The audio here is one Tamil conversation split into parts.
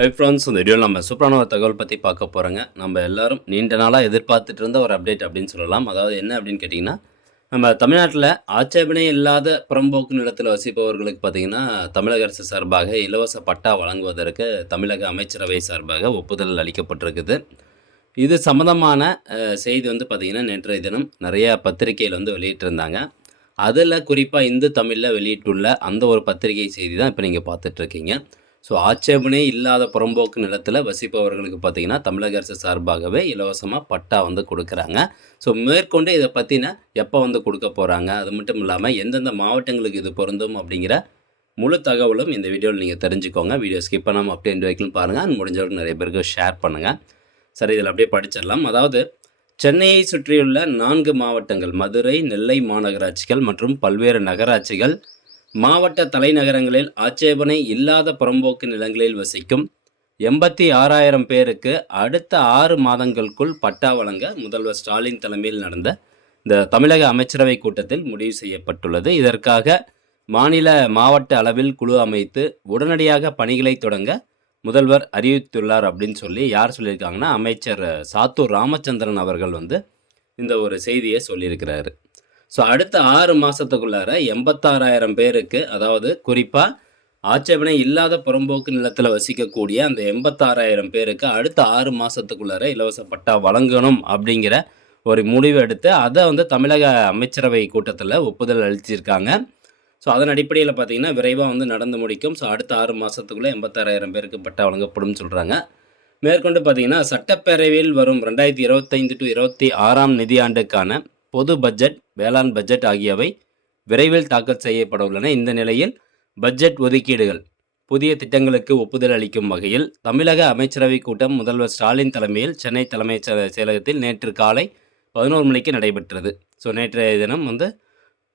ஹை ஃப்ரெண்ட்ஸ் இந்த வீடியோவில் நம்ம சூப்பரான ஒரு தகவல் பற்றி பார்க்க போகிறோங்க நம்ம எல்லாரும் நீண்ட நாளாக எதிர்பார்த்துட்டு இருந்த ஒரு அப்டேட் அப்படின்னு சொல்லலாம். அதாவது என்ன அப்படின்னு கேட்டிங்கன்னா நம்ம தமிழ்நாட்டில் ஆட்சேபனை இல்லாத புறம்போக்கு நிலத்தில் வசிப்பவர்களுக்கு பார்த்திங்கன்னா தமிழக அரசு சார்பாக இலவச பட்டா வழங்குவதற்கு தமிழக அமைச்சரவை சார்பாக ஒப்புதல் அளிக்கப்பட்டிருக்குது. இது சம்மந்தமான செய்தி வந்து பார்த்திங்கன்னா நேற்றைய தினம் நிறைய பத்திரிகையில் வந்து வெளியிட்டிருந்தாங்க. அதில் குறிப்பாக இந்து தமிழில் வெளியிட்டுள்ள அந்த ஒரு பத்திரிகை செய்தி தான் இப்போ நீங்கள் பார்த்துட்ருக்கீங்க ஸோ ஆட்சேபனை இல்லாத புறம்போக்கு நிலத்தில் வசிப்பவர்களுக்கு பார்த்தீங்கன்னா தமிழக அரசு சார்பாகவே இலவசமாக பட்டா வந்து கொடுக்குறாங்க. ஸோ மேற்கொண்டு இதை பற்றின எப்போ வந்து கொடுக்க போகிறாங்க அது மட்டும் இல்லாமல் எந்தெந்த மாவட்டங்களுக்கு இது பொருந்தும் அப்படிங்கிற முழு தகவலும் இந்த வீடியோவில் நீங்கள் தெரிஞ்சுக்கோங்க. வீடியோ ஸ்கிப் பண்ணாமல் அப்படியே எண்டு வரைக்கும் பாருங்கள் அது முடிஞ்சவருக்கு நிறைய பேருக்கு ஷேர் பண்ணுங்கள் சரி இதில் அப்படியே படிச்சிடலாம். அதாவது சென்னையை சுற்றியுள்ள நான்கு மாவட்டங்கள் மதுரை நெல்லை மாநகராட்சிகள் மற்றும் பல்வேறு நகராட்சிகள் மாவட்ட தலைநகரங்களில் ஆட்சேபனை இல்லாத புறம்போக்கு நிலங்களில் வசிக்கும் எண்பத்தி ஆறாயிரம் பேருக்கு அடுத்த ஆறு மாதங்களுக்குள் பட்டா வழங்க முதல்வர் ஸ்டாலின் தலைமையில் நடந்த இந்த தமிழக அமைச்சரவை கூட்டத்தில் முடிவு செய்யப்பட்டுள்ளது. இதற்காக மாநில மாவட்ட அளவில் குழு அமைத்து உடனடியாக பணிகளை தொடங்க முதல்வர் அறிவித்துள்ளார் அப்படின்னு சொல்லி யார் சொல்லியிருக்காங்கன்னா அமைச்சர் சாத்தூர் ராமச்சந்திரன் அவர்கள் வந்து இந்த ஒரு செய்தியை சொல்லியிருக்கிறாரு. ஸோ அடுத்த ஆறு மாதத்துக்குள்ளார எண்பத்தாறாயிரம் பேருக்கு அதாவது குறிப்பாக ஆட்சேபனை இல்லாத புறம்போக்கு நிலத்தில் வசிக்கக்கூடிய அந்த எண்பத்தாறாயிரம் பேருக்கு அடுத்த ஆறு மாதத்துக்குள்ளார இலவச பட்டா வழங்கணும் அப்படிங்கிற ஒரு முடிவு எடுத்து அதை வந்து தமிழக அமைச்சரவை கூட்டத்தில் ஒப்புதல் அளிச்சிருக்காங்க. ஸோ அதன் அடிப்படையில் பார்த்தீங்கன்னா விரைவாக வந்து நடந்து முடிக்கும். ஸோ அடுத்த ஆறு மாதத்துக்குள்ளே எண்பத்தாறாயிரம் பேருக்கு பட்டா வழங்கப்படும் சொல்கிறாங்க மேற்கொண்டு பார்த்தீங்கன்னா சட்டப்பேரவையில் வரும் ரெண்டாயிரத்தி இருபத்தைந்து டு இருபத்தி ஆறாம் நிதியாண்டுக்கான பொது பட்ஜெட் வேளாண் பட்ஜெட் ஆகியவை விரைவில் தாக்கல் செய்யப்பட உள்ளன இந்த நிலையில் பட்ஜெட் ஒதுக்கீடுகள் புதிய திட்டங்களுக்கு ஒப்புதல் அளிக்கும் வகையில் தமிழக அமைச்சரவை கூட்டம் முதல்வர் ஸ்டாலின் தலைமையில் சென்னை தலைமைச் செயலகத்தில் நேற்று காலை பதினோரு மணிக்கு நடைபெற்றது. ஸோ நேற்றைய தினம் வந்து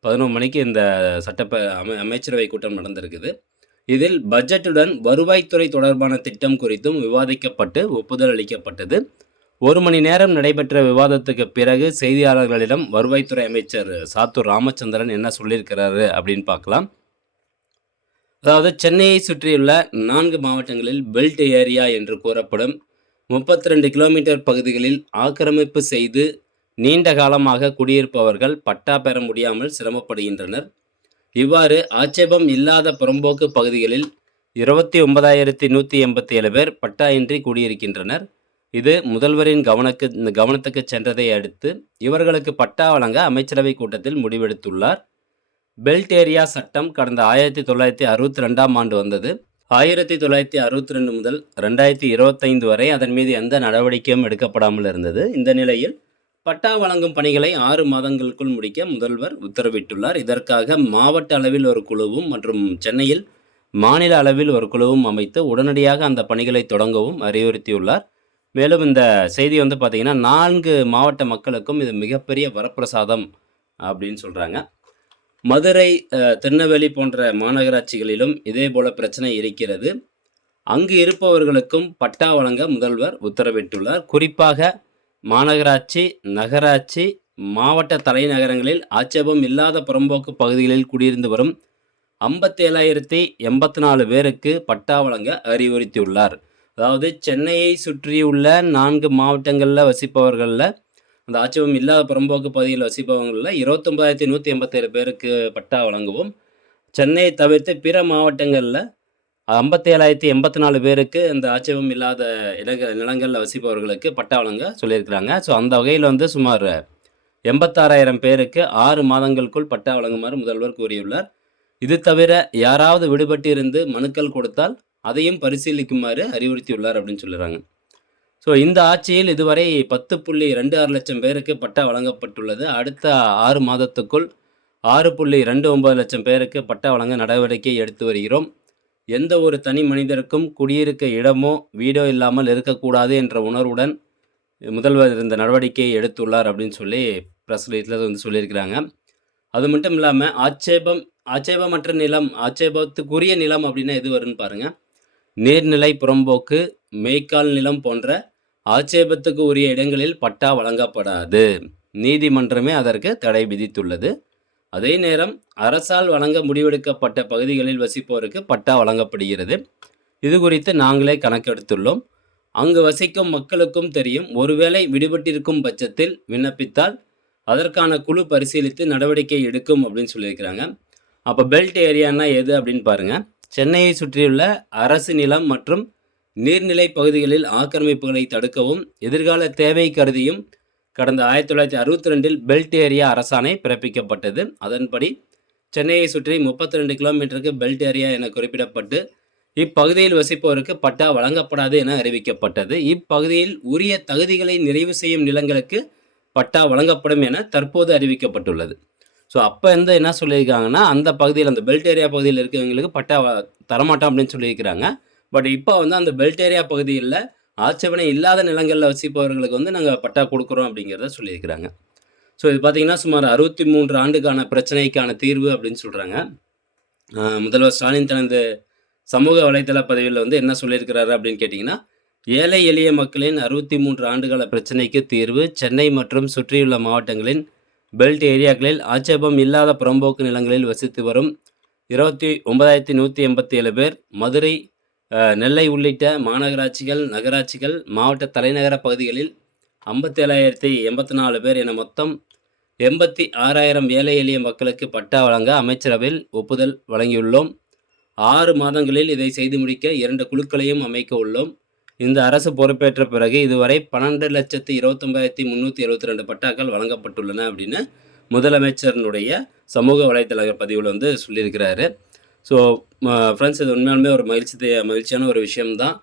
பதினோரு மணிக்கு இந்த சட்டப்ப அமை அமைச்சரவை கூட்டம் நடந்திருக்குது. இதில் பட்ஜெட்டுடன் வருவாய்த்துறை தொடர்பான திட்டம் குறித்தும் விவாதிக்கப்பட்டு ஒப்புதல் அளிக்கப்பட்டது. ஒரு மணி நேரம் நடைபெற்ற விவாதத்துக்கு பிறகு செய்தியாளர்களிடம் வருவாய்த்துறை அமைச்சர் சாத்தூர் ராமச்சந்திரன் என்ன சொல்லியிருக்கிறாரு அப்படின்னு பார்க்கலாம். அதாவது சென்னையை சுற்றியுள்ள நான்கு மாவட்டங்களில் பெல்ட் ஏரியா என்று கூறப்படும் 32 கிலோமீட்டர் பகுதிகளில் ஆக்கிரமிப்பு செய்து நீண்ட காலமாக குடியிருப்பவர்கள் பட்டா பெற முடியாமல் சிரமப்படுகின்றனர். இவ்வாறு ஆட்சேபம் இல்லாத புறம்போக்கு பகுதிகளில் இருபத்தி ஒன்பதாயிரத்தி நூற்றி எண்பத்தி ஏழு பேர் பட்டா இன்றி குடியிருக்கின்றனர். இது முதல்வரின் கவனக்கு கவனத்துக்கு சென்றதை அடுத்து இவர்களுக்கு பட்டா வழங்க அமைச்சரவை கூட்டத்தில் முடிவெடுத்துள்ளார். பெல்ட் ஏரியா சட்டம் கடந்த ஆயிரத்தி தொள்ளாயிரத்தி அறுபத்தி ரெண்டாம் ஆண்டு வந்தது. ஆயிரத்தி தொள்ளாயிரத்தி அறுபத்தி ரெண்டு முதல் ரெண்டாயிரத்தி இருபத்தைந்து வரை அதன் மீது எந்த நடவடிக்கையும் எடுக்கப்படாமல் இருந்தது. இந்த நிலையில் பட்டா வழங்கும் பணிகளை ஆறு மாதங்களுக்குள் முடிக்க முதல்வர் உத்தரவிட்டுள்ளார். இதற்காக மாவட்ட அளவில் ஒரு குழுவும் மற்றும் சென்னையில் மாநில அளவில் ஒரு குழுவும் அமைத்து உடனடியாக அந்த பணிகளை தொடங்கவும் அறிவுறுத்தியுள்ளார். மேலும் இந்த செய்தி வந்து பார்த்திங்கன்னா நான்கு மாவட்ட மக்களுக்கும் இது மிகப்பெரிய வரப்பிரசாதம் அப்படின்னு சொல்கிறாங்க மதுரை திருநெல்வேலி போன்ற மாநகராட்சிகளிலும் இதே போல் பிரச்சனை இருக்கிறது. அங்கு இருப்பவர்களுக்கும் பட்டா வழங்க முதல்வர் உத்தரவிட்டுள்ளார். குறிப்பாக மாநகராட்சி நகராட்சி மாவட்ட தலைநகரங்களில் ஆட்சேபம் இல்லாத புறம்போக்கு பகுதிகளில் குடியிருந்து வரும் ஐம்பத்தேழாயிரத்தி எண்பத்தி நாலு பேருக்கு பட்டா வழங்க அறிவுறுத்தியுள்ளார். அதாவது சென்னையை சுற்றியுள்ள நான்கு மாவட்டங்களில் வசிப்பவர்களில் அந்த ஆட்சேபம் இல்லாத புறம்போக்கு பகுதியில் வசிப்பவங்களில் இருபத்தொம்பதாயிரத்தி நூற்றி எண்பத்தேழு பேருக்கு பட்டா வழங்குவோம். சென்னையை தவிர்த்து பிற மாவட்டங்களில் ஐம்பத்தேழாயிரத்தி எண்பத்தி நாலு பேருக்கு இந்த ஆட்சேபம் இல்லாத இடங்கள் நிலங்களில் வசிப்பவர்களுக்கு பட்டா வழங்க சொல்லியிருக்கிறாங்க. ஸோ அந்த வகையில் வந்து சுமார் எண்பத்தாறாயிரம் பேருக்கு ஆறு மாதங்களுக்குள் பட்டா வழங்குமாறு முதல்வர் கூறியுள்ளார். இது தவிர யாராவது விடுபட்டு இருந்து மனுக்கள் கொடுத்தால் அதையும் பரிசீலிக்குமாறு அறிவுறுத்தியுள்ளார் அப்படின்னு சொல்லுறாங்க. ஸோ இந்த ஆட்சியில் இதுவரை பத்து புள்ளி ரெண்டு ஆறு லட்சம் பேருக்கு பட்டா வழங்கப்பட்டுள்ளது. அடுத்த ஆறு மாதத்துக்குள் ஆறு புள்ளி ரெண்டு ஒன்பது லட்சம் பேருக்கு பட்டா வழங்க நடவடிக்கை எடுத்து வருகிறோம். எந்த ஒரு தனி மனிதருக்கும் குடியிருக்க இடமோ வீடோ இல்லாமல் இருக்கக்கூடாது என்ற உணர்வுடன் முதல்வர் இந்த நடவடிக்கையை எடுத்துள்ளார் அப்படின்னு சொல்லி ப்ரெஸ் ரிலீஸில் வந்து சொல்லியிருக்கிறாங்க. அது மட்டும் இல்லாமல் ஆட்சேபம் ஆட்சேபமற்ற நிலம் ஆட்சேபத்துக்குரிய நிலம் அப்படின்னா எது வரும்னு பாருங்கள் நீர்நிலை புறம்போக்கு மேய்க்கால் நிலம் போன்ற ஆட்சேபத்துக்கு உரிய இடங்களில் பட்டா வழங்கப்படாது. நீதிமன்றமே அதற்கு தடை விதித்துள்ளது. அதே நேரம் அரசால் வழங்க முடிவெடுக்கப்பட்ட பகுதிகளில் வசிப்போருக்கு பட்டா வழங்கப்படுகிறது. இது குறித்து நாங்களே கணக்கெடுத்துள்ளோம். அங்கு வசிக்கும் மக்களுக்கும் தெரியும். ஒருவேளை விடுபட்டிருக்கும் பட்சத்தில் விண்ணப்பித்தால் அதற்கான குழு பரிசீலித்து நடவடிக்கை எடுக்கும் அப்படின்னு சொல்லியிருக்கிறாங்க. அப்போ பெல்ட் ஏரியானா எது அப்படின்னு பாருங்கள் சென்னையை சுற்றியுள்ள அரசு நிலம் மற்றும் நீர்நிலை பகுதிகளில் ஆக்கிரமிப்புகளை தடுக்கவும் எதிர்கால தேவை கருதியும் கடந்த ஆயிரத்தி தொள்ளாயிரத்தி அறுபத்தி ரெண்டில் பெல்ட் ஏரியா அரசாணை பிறப்பிக்கப்பட்டது. அதன்படி சென்னையை சுற்றி முப்பத்தி ரெண்டு கிலோமீட்டருக்கு பெல்ட் ஏரியா என குறிப்பிடப்பட்டு இப்பகுதியில் வசிப்பவருக்கு பட்டா வழங்கப்படாது என அறிவிக்கப்பட்டது. இப்பகுதியில் உரிய தகுதிகளை நிறைவு செய்யும் நிலங்களுக்கு பட்டா வழங்கப்படும் என தற்போது அறிவிக்கப்பட்டுள்ளது. ஸோ அப்போ வந்து என்ன சொல்லியிருக்காங்கன்னா அந்த பகுதியில் அந்த பெல்ட் ஏரியா பகுதியில் இருக்கிறவங்களுக்கு பட்டா தரமாட்டோம் அப்படின்னு சொல்லியிருக்கிறாங்க. பட் இப்போ வந்து அந்த பெல்ட் ஏரியா பகுதியில் ஆட்சேபனை இல்லாத நிலங்களில் வசிப்பவர்களுக்கு வந்து நாங்கள் பட்டா கொடுக்குறோம் அப்படிங்கிறத சொல்லியிருக்கிறாங்க. ஸோ இது பார்த்தீங்கன்னா சுமார் அறுபத்தி மூன்று ஆண்டுக்கான பிரச்சனைக்கான தீர்வு அப்படின்னு சொல்கிறாங்க முதல்வர் ஸ்டாலின் தனது சமூக வலைதள பதவியில் வந்து என்ன சொல்லியிருக்கிறாரு அப்படின்னு கேட்டிங்கன்னா ஏழை எளிய மக்களின் அறுபத்தி மூன்று ஆண்டுகால பிரச்சனைக்கு தீர்வு சென்னை மற்றும் சுற்றியுள்ள மாவட்டங்களின் பெல்ட் ஏரியாக்களில் ஆட்சேபம் இல்லாத புறம்போக்கு நிலங்களில் வசித்து வரும் இருபத்தி ஒன்பதாயிரத்தி நூற்றி எண்பத்தி ஏழு பேர் மதுரை நெல்லை உள்ளிட்ட மாநகராட்சிகள் நகராட்சிகள் மாவட்ட தலைநகர பகுதிகளில் ஐம்பத்தேழாயிரத்தி எண்பத்தி நாலு பேர் என மொத்தம் எண்பத்தி ஆறாயிரம் ஏழை எளிய மக்களுக்கு பட்டா வழங்க அமைச்சரவையில் ஒப்புதல் வழங்கியுள்ளோம். ஆறு மாதங்களில் இதை செய்து முடிக்க இரண்டு குழுக்களையும் அமைக்க உள்ளோம். இந்த அரசு பொறுப்பேற்ற பிறகு இதுவரை பன்னெண்டு லட்சத்து இருபத்தொம்பதாயிரத்தி முந்நூற்றி எழுபத்தி ரெண்டு பட்டாக்கள் வழங்கப்பட்டுள்ளன அப்படின்னு முதலமைச்சரினுடைய சமூக வலைத்தள பதிவில் வந்து சொல்லியிருக்கிறாரு. ஸோ ஃப்ரெண்ட்ஸ் இது உண்மையாலுமே ஒரு மகிழ்ச்சி மகிழ்ச்சியான ஒரு விஷயம்தான்.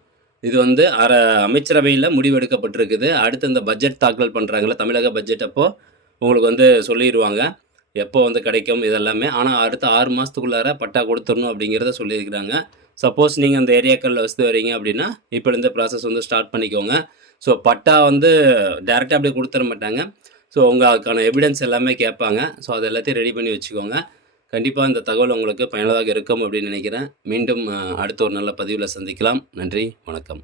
இது வந்து அர அமைச்சரவையில் முடிவெடுக்கப்பட்டிருக்குது. அடுத்து இந்த பட்ஜெட் தாக்கல் பண்ணுறாங்களே தமிழக பட்ஜெட் அப்போ உங்களுக்கு வந்து சொல்லிடுவாங்க எப்போ வந்து கிடைக்கும் இதெல்லாமே. ஆனால் அடுத்த ஆறு மாதத்துக்குள்ளார பட்டா கொடுத்துடணும் அப்படிங்கிறத சொல்லியிருக்கிறாங்க. சப்போஸ் நீங்கள் அந்த ஏரியாக்களில் வசதி வரீங்க அப்படின்னா இப்போ இந்த ப்ராசஸ் வந்து ஸ்டார்ட் பண்ணிக்கோங்க. ஸோ பட்டா வந்து டேரெக்டாக அப்படியே கொடுத்துட மாட்டாங்க. ஸோ உங்களுக்கான எவிடன்ஸ் எல்லாமே கேட்பாங்க. ஸோ அது எல்லாத்தையும் ரெடி பண்ணி வச்சுக்கோங்க. கண்டிப்பாக இந்த தகவல் உங்களுக்கு பயனுள்ளதாக இருக்கும் அப்படின்னு நினைக்கிறேன். மீண்டும் அடுத்த ஒரு நல்ல பதிவில் சந்திக்கலாம். நன்றி வணக்கம்.